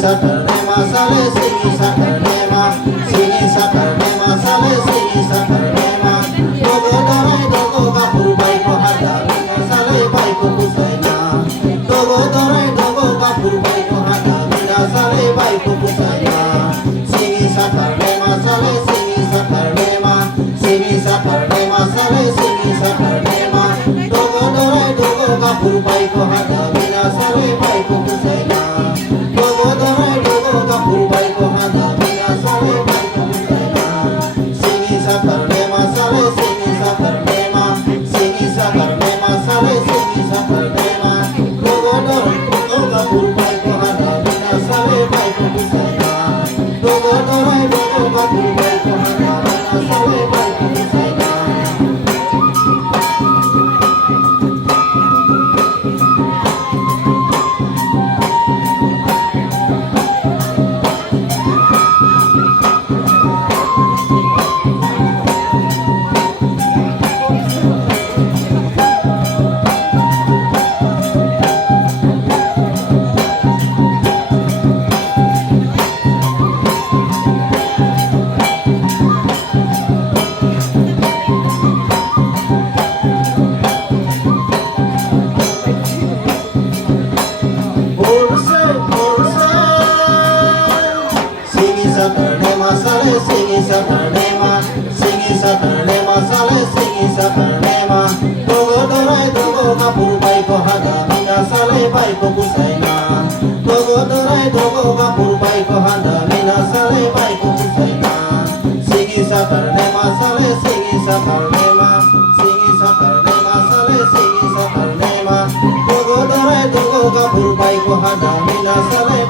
satarne ma sale singi satarne ma singi satarne ma sale singi satarne ma dogo dorai dogo kapur bai ko hada mina sale bai ko pusaina dogo dorai dogo kapur bai ko hada mina sale bai ko pusaina singi satarne ma sale singi satarne ma singi satarne ma sale singi satarne ma dogo dorai dogo kapur bai ko hada mina sale bai ko pusaina dogo dorai dogo kapur bai ko hada mina sale bai ko pusaina singi satarne ma sale singi satarne ma singi satarne ma sale singi satarne ma dogo dorai dogo kapur bai ko hada mina sale bai ko pusaina dogo dorai dogo kapur bai ko hada mina sale bai ko pusaina satarne ma sale singi satarne ma singi satarne ma sale singi satarne ma dogo dorai dogo kapur bai ko hada mina sale bai ko pusaina dogo dorai dogo kapur bai ko hada mina sale bai ko pusaina singi satarne ma sale singi satarne ma singi satarne ma sale singi satarne ma dogo dorai dogo kapur bai ko hada mina sale